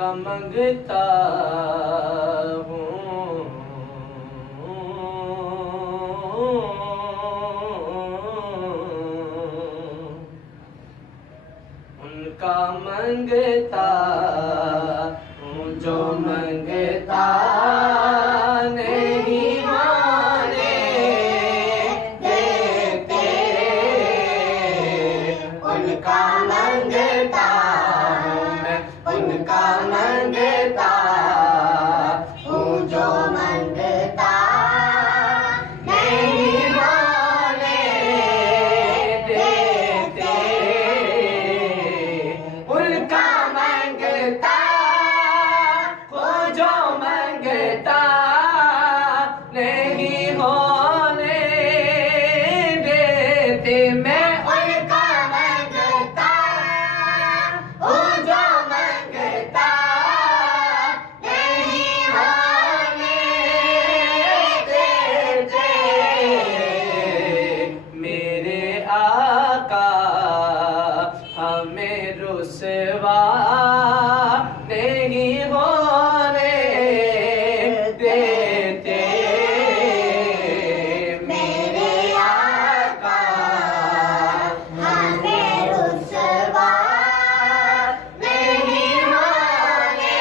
उनका मंगता हूँ, उनका मंगता हूँ जो मंगता नहीं माने देते, उनका मंगता हूँ मैं, उनका मंगता हूँ जो मंगता नहीं माने देते, उनका मंगता हूँ जो मंगता नहीं होने देते। मैं उनका मंगता हूँ जो मंगता नहीं होने देते। मेरे आका हमें रुसवा नहीं होने देते, मेरे आका हमें रुसवा नहीं होने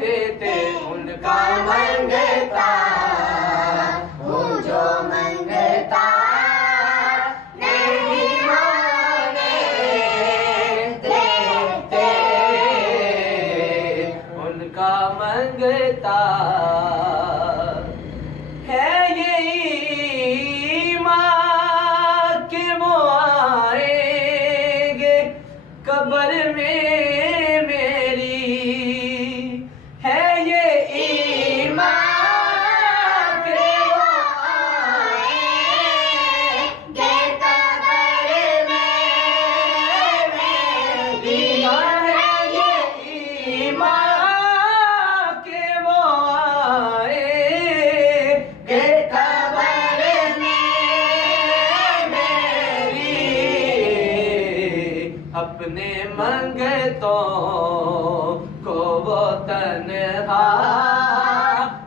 देते। उनका मंगता हूँ जो मंगता नहीं होने देते, उनका मंगता है यही माँ के वो आएंगे कब्र में मेरी, है ये ईमान के वो आएंगे कब्र में मेरी, है ये ईमान के वो आएंगे कब्र में मेरी। अपने मंगतों को वो तन्हा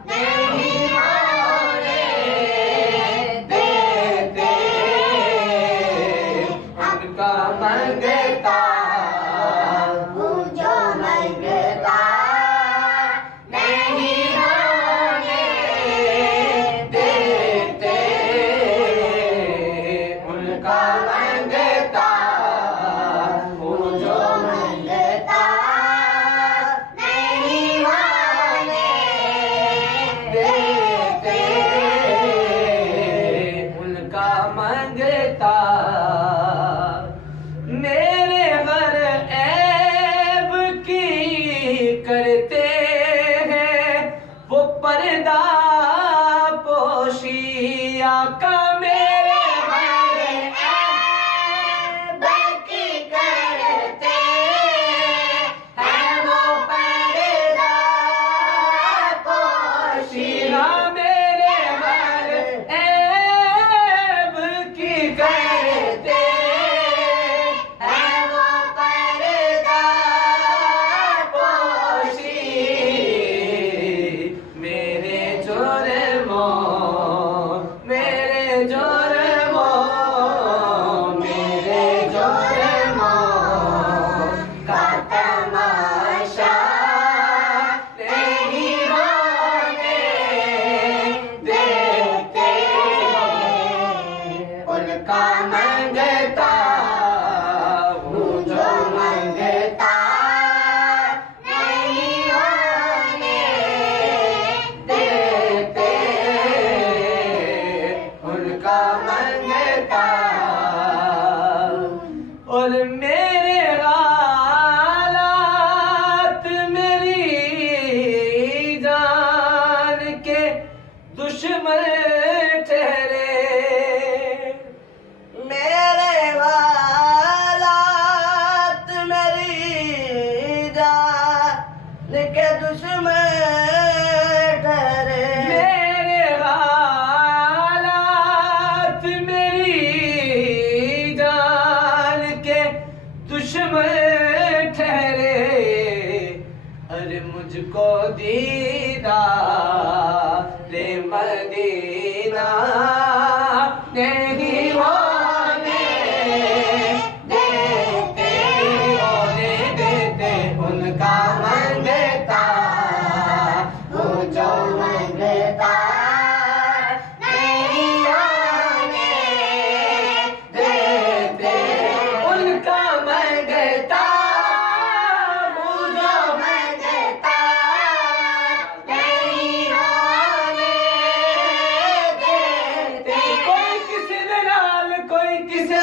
नहीं होने देते, उनका मंगता हूँ जो मंगता नहीं होने देते, उनका मंगता हूँ जो मंगता नहीं होने देते, उनका मंगता। मेरे हर ऐब की करते हैं वो पर्दा पोशी, आका मेरे हर ऐब की करते हैं वो पर्दा पोशी, हाँ मेरे हर ऐब की करते हैं वो पर्दा पोशी। मेरे जुर्मों का तमाशा नहीं होने देते, उनका मंगता हूँ जो मंगता नहीं होने देते, उनका मंगता। और मेरे हालात मेरी जान के दुश्मन ठहरे, मेरे हालात मेरी जान के दुश्मन ठहरे, मेरे हालात मेरी जान के दुश्मन ठहरे। मुझको दीदार मदीना नहीं होने देते, होने देते उनका मंगता वो जो मंगता नहीं होने देते उनका मंगता वो जो मंगता नहीं होने देते। कोई किसी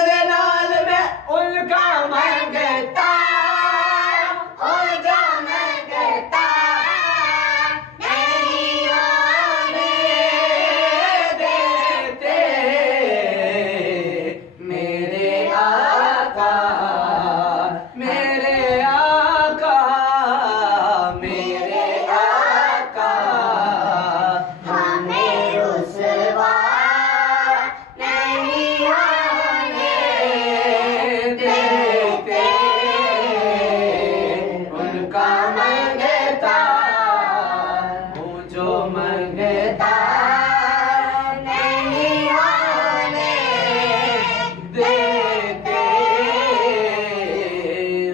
दे नाल में उनका मंगता वो जो मंगता नहीं होने देते। मेरे आका मेरे आका मेरे आका हमें रुसवा नहीं होने देते उनका मंगता वो जो मंगता नहीं होने देते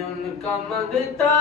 उनका मंगता